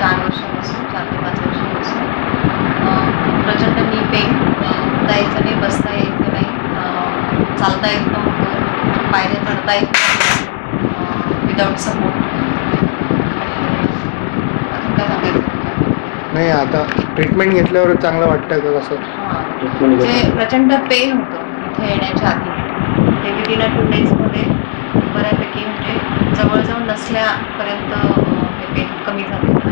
4 वर्षापासून 4 ते 5 वर्षापासून प्रचंड नी पेन, उठता यायचं नाही, बसता यायचं नाही, चालता येत नव्हतं, पायऱ्या चढता येत नव्हत्या विदाऊट सपोर्ट. अजून काय सांगायचं तुम्हाला? नाही, आता ट्रीटमेंट घेतल्यावर चांगलं वाटतं का कसं? म्हणजे प्रचंड पेन होतं इथे येण्याच्या आधी. ते विदिन 2 डेजमध्ये बऱ्यापैकी म्हणजे जवळजवळ नसल्यापर्यंत हे पेन कमी झालं.